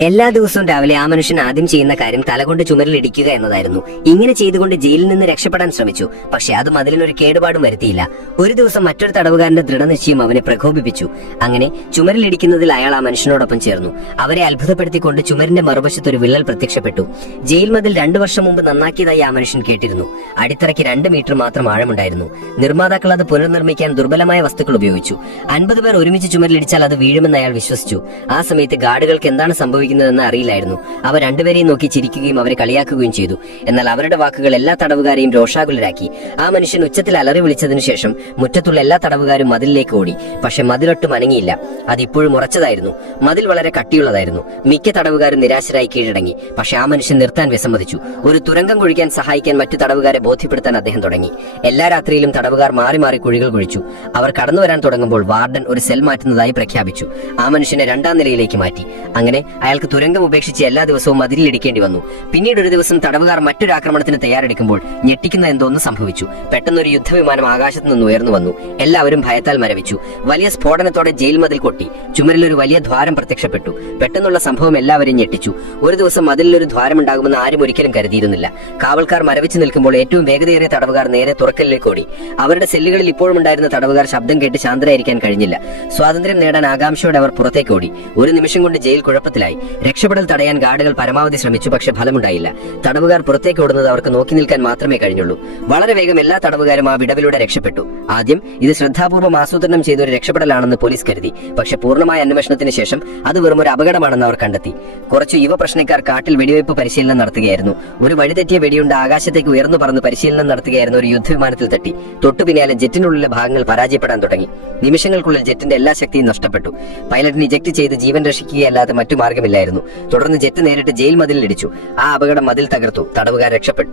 എല്ലാ ദിവസവും രാവിലെ ആ മനുഷ്യൻ ആദ്യം ചെയ്യുന്ന കാര്യം തലകൊണ്ട് ചുമരിലിടിക്കുക എന്നതായിരുന്നു. ഇങ്ങനെ ചെയ്തുകൊണ്ട് ജയിലിൽ നിന്ന് രക്ഷപ്പെടാൻ ശ്രമിച്ചു. പക്ഷെ അത് മതിലിനൊരു കേടുപാടും വരുത്തിയില്ല. ഒരു ദിവസം മറ്റൊരു തടവുകാരന്റെ ദൃഢനിശ്ചയം അവനെ പ്രകോപിപ്പിച്ചു. അങ്ങനെ ചുമരിലിടിക്കുന്നതിൽ അയാൾ ആ മനുഷ്യനോടൊപ്പം ചേർന്നു. അവരെ അത്ഭുതപ്പെടുത്തിക്കൊണ്ട് ചുമരിന്റെ മറുവശത്ത് ഒരു വിള്ളൽ പ്രത്യക്ഷപ്പെട്ടു. ജയിൽ മതിൽ രണ്ടു വർഷം മുമ്പ് നന്നാക്കിയതായി ആ മനുഷ്യൻ കേട്ടിരുന്നു. അടിത്തറയ്ക്ക് രണ്ട് മീറ്റർ മാത്രം ആഴമുണ്ടായിരുന്നു. നിർമ്മാതാക്കൾ അത് പുനർനിർമ്മിക്കാൻ ദുർബലമായ വസ്തുക്കൾ ഉപയോഗിച്ചു. അൻപത് പേർ ഒരുമിച്ച് ചുമരിലിടിച്ചാൽ അത് വീഴുമെന്ന് അയാൾ വിശ്വസിച്ചു. ആ സമയത്ത് ഗാർഡുകൾക്ക് എന്താണ് സംഭവിക്കുന്നതെന്ന് അറിയില്ലായിരുന്നു. അവർ രണ്ടുപേരെയും നോക്കി ചിരിക്കുകയും അവരെ കളിയാക്കുകയും ചെയ്തു. എന്നാൽ അവരുടെ വാക്കുകൾ എല്ലാ തടവുകാരെയും രോഷാകുലരാക്കി. ആ മനുഷ്യൻ ഉച്ചത്തിൽ അലറി വിളിച്ചതിനു ശേഷം മുറ്റത്തുള്ള എല്ലാ തടവുകാരും മതിലിലേക്ക് ഓടി. പക്ഷെ മതിലൊട്ടും അനങ്ങിയില്ല. അതിപ്പോഴും ഉറച്ചതായിരുന്നു. മതിൽ വളരെ കട്ടിയുള്ളതായിരുന്നു. മിക്ക തടവുകാരും നിരാശരായി കീഴടങ്ങി. പക്ഷെ ആ മനുഷ്യൻ നിർത്താൻ വിസമ്മതിച്ചു. ഒരു തുരങ്കം കുഴിക്കാൻ സഹായിക്കാൻ മറ്റു തടവുകാരെ ബോധ്യപ്പെടുത്താൻ അദ്ദേഹം തുടങ്ങി. എല്ലാ രാത്രിയിലും തടവുകാർ മാറി മാറി കുഴികൾ കുഴിച്ചു. അവർ കടന്നു വരാൻ തുടങ്ങുമ്പോൾ വാർഡൻ ഒരു സെൽ മാറ്റുന്നതായി പ്രഖ്യാപിച്ചു. ആ മനുഷ്യനെ രണ്ടാം നിലയിലേക്ക് മാറ്റി. അങ്ങനെ അയാൾക്ക് തുരങ്കം ഉപേക്ഷിച്ച് എല്ലാ ദിവസവും മതിലിടിക്കേണ്ടി വന്നു. പിന്നീട് ഒരു ദിവസം തടവുകാർ മറ്റൊരു ആക്രമണത്തിന് തയ്യാറെടുക്കുമ്പോൾ ഞെട്ടിക്കുന്ന എന്തോന്ന് സംഭവിച്ചു. പെട്ടെന്ന് ഒരു യുദ്ധവിമാനം ആകാശത്ത് നിന്ന് ഉയർന്നു വന്നു. എല്ലാവരും ഭയത്താൽ മരവിച്ചു. വലിയ സ്ഫോടനത്തോടെ ജയിൽ മതിൽ കൊട്ടി. ചുമരിൽ ഒരു വലിയ ദ്വാരം പ്രത്യക്ഷപ്പെട്ടു. പെട്ടെന്നുള്ള സംഭവം എല്ലാവരെയും ഞെട്ടിച്ചു. ഒരു ദിവസം മതിലിൽ ഒരു ദ്വാരമുണ്ടാകുമെന്ന് ആരും ഒരിക്കലും കരുതിയിരുന്നില്ല. കാവൽക്കാർ മരവിച്ചു നിൽക്കുമ്പോൾ ഏറ്റവും വേഗതയേറിയ തടവുകാർ നേരെ തുറക്കലിലേക്ക് ഓടി. അവരുടെ സെല്ലുകളിൽ ഇപ്പോഴും ഉണ്ടായിരുന്ന തടവുകാർ ശബ്ദം കേട്ട് ശാന്തരായിരിക്കാൻ കഴിഞ്ഞില്ല. സ്വാതന്ത്ര്യം നേടാൻ ആകാംക്ഷയോടെ അവർ പുറത്തേക്ക് ഓടി. ഒരു നിമിഷം കൊണ്ട് ജയിൽ കുഴപ്പത്തിലായി. രക്ഷപ്പെടൽ തടയാൻ ഗാർഡുകൾ പരമാവധി ശ്രമിച്ചു പക്ഷെ ഫലമുണ്ടായില്ല. തടവുകാർ പുറത്തേക്ക് ഓടുന്നത് അവർക്ക് നോക്കി നിൽക്കാൻ മാത്രമേ കഴിഞ്ഞുള്ളൂ. വളരെ വേഗം എല്ലാ തടവുകാരും ആ വിടവിലൂടെ രക്ഷപ്പെട്ടു. ആദ്യം ഇത് ശ്രദ്ധാപൂർവം ആസൂത്രണം ചെയ്ത ഒരു രക്ഷപ്പെടലാണെന്ന് പോലീസ് കരുതി. പക്ഷെ പൂർണമായ അന്വേഷണത്തിന് ശേഷം അത് വെറും ഒരു അപകടമാണെന്ന് അവർ കണ്ടെത്തി. കുറച്ച് യുവ പ്രശ്നക്കാർ കാട്ടിൽ വെടിവയ്പ് പരിശീലനം നടത്തുകയായിരുന്നു. ഒരു വഴിതെറ്റിയ വെടിയുണ്ട് ആകാശത്തേക്ക് ഉയർന്നു പറന്ന് പരിശീലനം നടത്തുകയായിരുന്ന ഒരു യുദ്ധവിമാനത്തിൽ തട്ടി. തൊട്ടു പിന്നാലെ ജെറ്റിനുള്ളിലെ ഭാഗങ്ങൾ പരാജയപ്പെടാൻ തുടങ്ങി. നിമിഷങ്ങൾക്കുള്ളിൽ ജെറ്റിന്റെ എല്ലാ ശക്തിയും നഷ്ടപ്പെട്ടു. പൈലറ്റിന് ഇജക്ട് ചെയ്ത് ജീവൻ രക്ഷിക്കുകയല്ലാതെ മറ്റു മാർഗമില്ലായിരുന്നു തുടർന്ന് ജെറ്റ് നേരിട്ട് ജയിൽ മതിലിടിച്ചു ആ അപകടം മതിൽ തകർത്തു. തടവുകാർ രക്ഷപ്പെട്ടു.